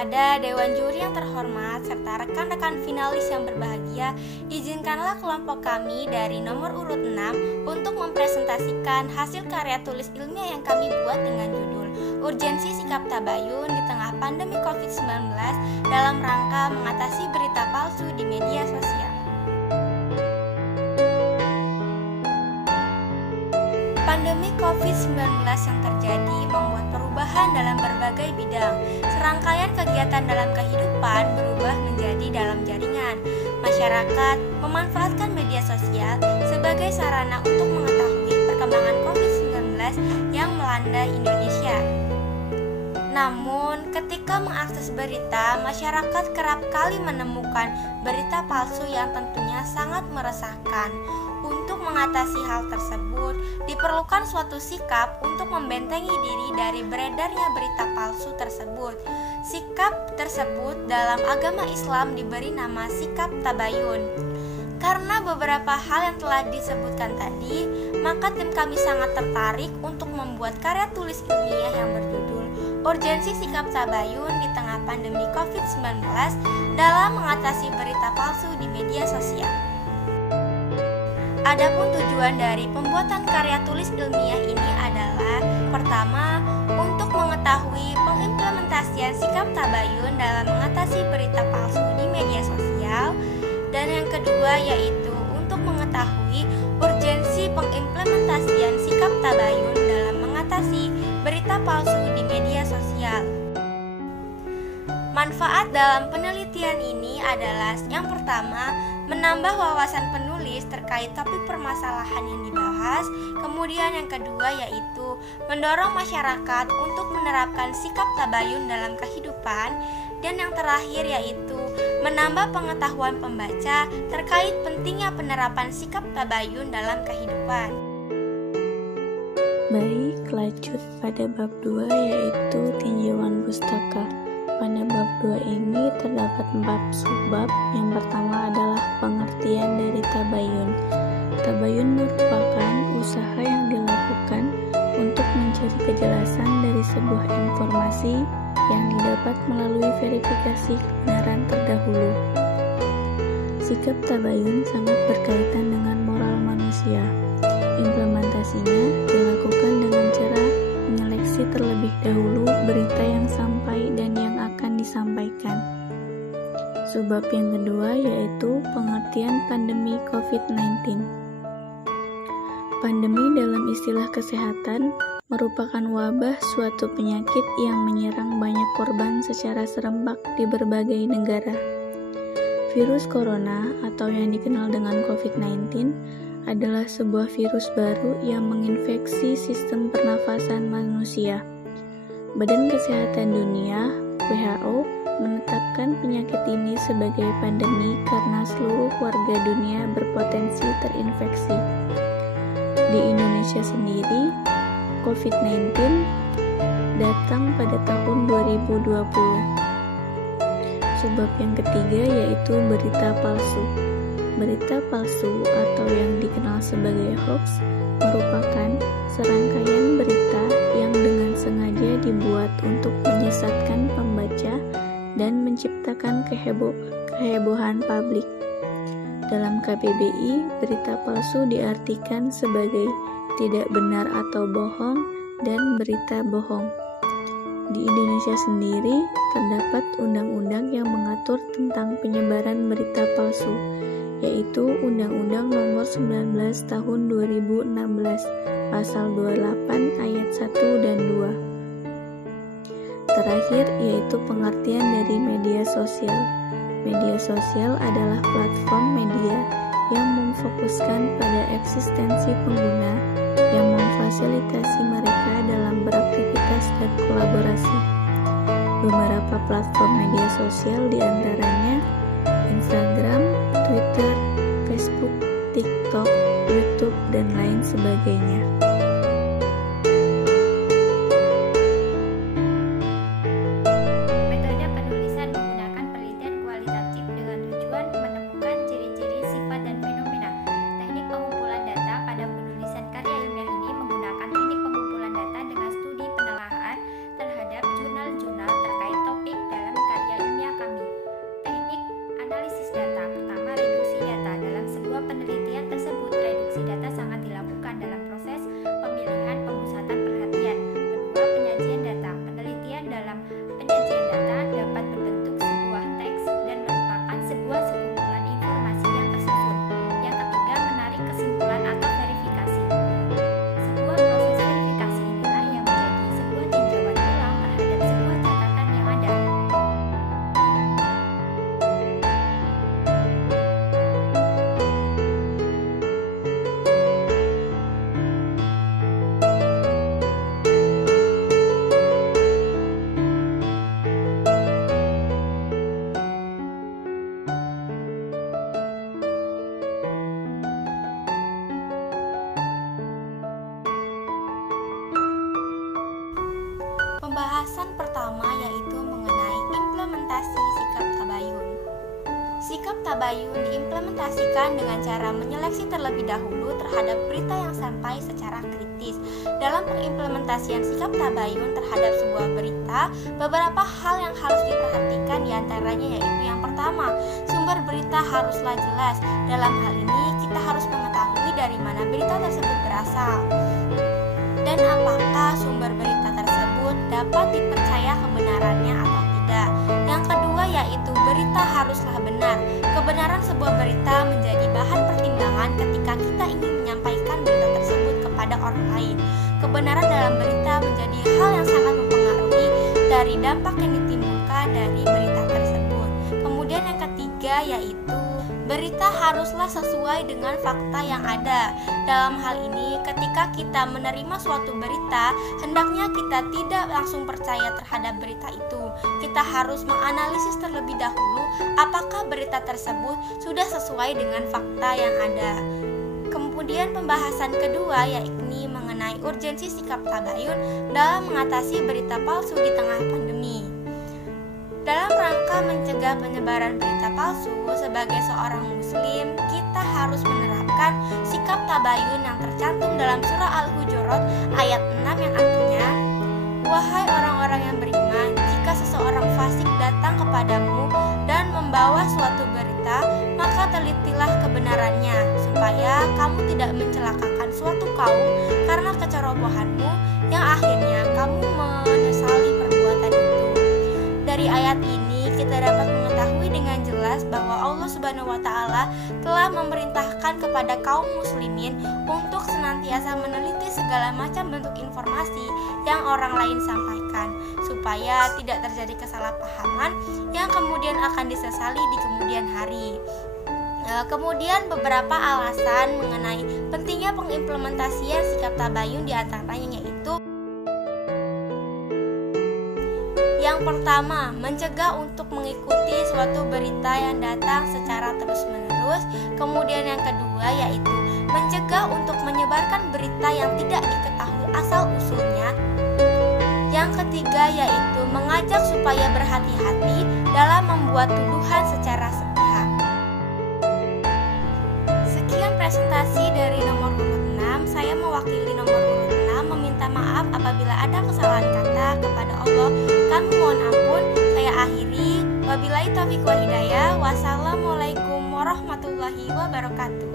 Kepada Dewan Juri yang terhormat serta rekan-rekan finalis yang berbahagia, izinkanlah kelompok kami dari nomor urut 6 untuk mempresentasikan hasil karya tulis ilmiah yang kami buat dengan judul Urgensi Sikap Tabayun di Tengah Pandemi COVID-19 dalam rangka mengatasi berita palsu di media sosial. Pandemi COVID-19 yang terjadi membuat perubahan dalam berbagai bidang. Serangkaian kegiatan dalam kehidupan berubah menjadi dalam jaringan. Masyarakat memanfaatkan media sosial sebagai sarana untuk mengetahui perkembangan COVID-19 yang melanda Indonesia. Namun, ketika mengakses berita, masyarakat kerap kali menemukan berita palsu yang tentunya sangat meresahkan. Untuk mengatasi hal tersebut, diperlukan suatu sikap untuk membentengi diri dari beredarnya berita palsu tersebut. Sikap tersebut dalam agama Islam diberi nama sikap tabayun. Karena beberapa hal yang telah disebutkan tadi, maka tim kami sangat tertarik untuk membuat karya tulis ilmiah yang berjudul Urgensi Sikap Tabayun di Tengah Pandemi COVID-19 dalam mengatasi berita palsu di media sosial. Adapun tujuan dari pembuatan karya tulis ilmiah ini adalah pertama, untuk mengetahui pengimplementasian sikap tabayun dalam mengatasi berita palsu di media sosial, dan yang kedua yaitu untuk mengetahui urgensi pengimplementasian sikap tabayun dalam mengatasi berita palsu di media sosial. Manfaat dalam penelitian ini adalah yang pertama, menambah wawasan penulis terkait topik permasalahan yang dibahas. Kemudian yang kedua yaitu mendorong masyarakat untuk menerapkan sikap tabayun dalam kehidupan. Dan yang terakhir yaitu menambah pengetahuan pembaca terkait pentingnya penerapan sikap tabayun dalam kehidupan. Baik, lanjut pada bab 2 yaitu tinjauan pustaka. Pada bab 2 ini terdapat 4 subbab. Yang pertama adalah pengertian dari tabayun. Tabayun merupakan usaha yang dilakukan untuk mencari kejelasan dari sebuah informasi yang didapat melalui verifikasi kebenaran terdahulu. Sikap tabayun sangat berkaitan dengan moral manusia. Implementasinya dilakukan dengan cara menyeleksi terlebih dahulu berita yang sampai dan yang akan disampaikan. Subbab yang kedua yaitu pengertian pandemi COVID-19. Pandemi dalam istilah kesehatan merupakan wabah suatu penyakit yang menyerang banyak korban secara serempak di berbagai negara. Virus corona atau yang dikenal dengan COVID-19 adalah sebuah virus baru yang menginfeksi sistem pernafasan manusia. Badan Kesehatan Dunia (WHO) menetapkan penyakit ini sebagai pandemi karena seluruh warga dunia berpotensi terinfeksi. Di Indonesia sendiri, COVID-19 datang pada tahun 2020. Subbab yang ketiga yaitu berita palsu. Berita palsu atau yang dikenal sebagai hoax merupakan serangkaian berita yang dengan sengaja dibuat untuk menyesatkan pembaca dan menciptakan kehebohan publik. Dalam KBBI, berita palsu diartikan sebagai tidak benar atau bohong dan berita bohong. Di Indonesia sendiri, terdapat undang-undang yang mengatur tentang penyebaran berita palsu, yaitu Undang-Undang Nomor 19 Tahun 2016, Pasal 28 Ayat 1 dan 2. Terakhir, yaitu pengertian dari media sosial. Media sosial adalah platform media yang memfokuskan pada eksistensi pengguna yang memfasilitasi mereka dalam beraktivitas dan kolaborasi. Beberapa platform media sosial diantaranya Instagram, Twitter, Facebook, TikTok, YouTube, dan lain sebagainya. Metode penulisan menggunakan penelitian kualitatif dengan tujuan menemukan ciri-ciri, sifat, dan fenomena. Teknik pengumpulan data pada penulisan karya ilmiah ini menggunakan teknik pengumpulan data dengan studi penelaahan terhadap jurnal-jurnal terkait topik dalam karya sangat dilakukan dalam proses pemilihan pemusatan perhatian. Kedua, penyajian data. Penelitian dalam penyajian data dapat berbentuk sebuah teks dan merupakan sebuah sekumpulan informasi yang tersusun. Yang ketiga, menarik kesimpulan atau verifikasi. Sebuah proses verifikasi inilah yang menjadi sebuah tinjauan ulang terhadap sebuah catatan yang ada. Pembahasan pertama yaitu mengenai implementasi sikap tabayun. Sikap tabayun diimplementasikan dengan cara menyeleksi terlebih dahulu terhadap berita yang sampai secara kritis. Dalam pengimplementasian sikap tabayun terhadap sebuah berita, beberapa hal yang harus diperhatikan diantaranya yaitu yang pertama, sumber berita haruslah jelas. Dalam hal ini, kita harus mengetahui dari mana berita tersebut berasal dan apakah sumber berita tersebut dapat dipercaya kebenarannya atau tidak. Yang kedua yaitu berita haruslah benar. Kebenaran sebuah berita menjadi bahan pertimbangan ketika kita ingin menyampaikan berita tersebut kepada orang lain. Kebenaran dalam berita menjadi hal yang sangat mempengaruhi dari dampak yang ditimbulkan dari berita tersebut. Kemudian yang ketiga yaitu berita haruslah sesuai dengan fakta yang ada. Dalam hal ini, ketika kita menerima suatu berita, hendaknya kita tidak langsung percaya terhadap berita itu. Kita harus menganalisis terlebih dahulu apakah berita tersebut sudah sesuai dengan fakta yang ada. Kemudian pembahasan kedua yakni mengenai urgensi sikap tabayun dalam mengatasi berita palsu di tengah pandemi. Dalam rangka mencegah penyebaran berita palsu, sebagai seorang muslim, kita harus menerapkan sikap tabayun yang tercantum dalam surah Al-Hujurat ayat 6 yang artinya, "Wahai orang-orang yang beriman, jika seseorang fasik datang kepadamu dan membawa suatu berita, maka telitilah kebenarannya, supaya kamu tidak mencelakakan suatu kaum karena kecerobohanmu, yang akhirnya kamu menyesali perbuatan itu." Dari ayat ini kita dapat mengetahui dengan jelas bahwa Allah Subhanahu wa Ta'ala telah memerintahkan kepada kaum muslimin untuk senantiasa meneliti segala macam bentuk informasi yang orang lain sampaikan, supaya tidak terjadi kesalahpahaman yang kemudian akan disesali di kemudian hari. Kemudian beberapa alasan mengenai pentingnya pengimplementasian sikap tabayun diantaranya yaitu: yang pertama, mencegah untuk mengikuti suatu berita yang datang secara terus-menerus. Kemudian yang kedua yaitu mencegah untuk menyebarkan berita yang tidak diketahui asal-usulnya. Yang ketiga yaitu mengajak supaya berhati-hati dalam membuat tuduhan secara sepihak. Sekian presentasi dari nomor urut 6. Saya mewakili nomor urut 6 meminta maaf apabila ada kesalahan kata. Kepada Allah kami mohon ampun. Saya akhiri. Wabillahi taufiq wal hidayah. Wassalamualaikum warahmatullahi wabarakatuh.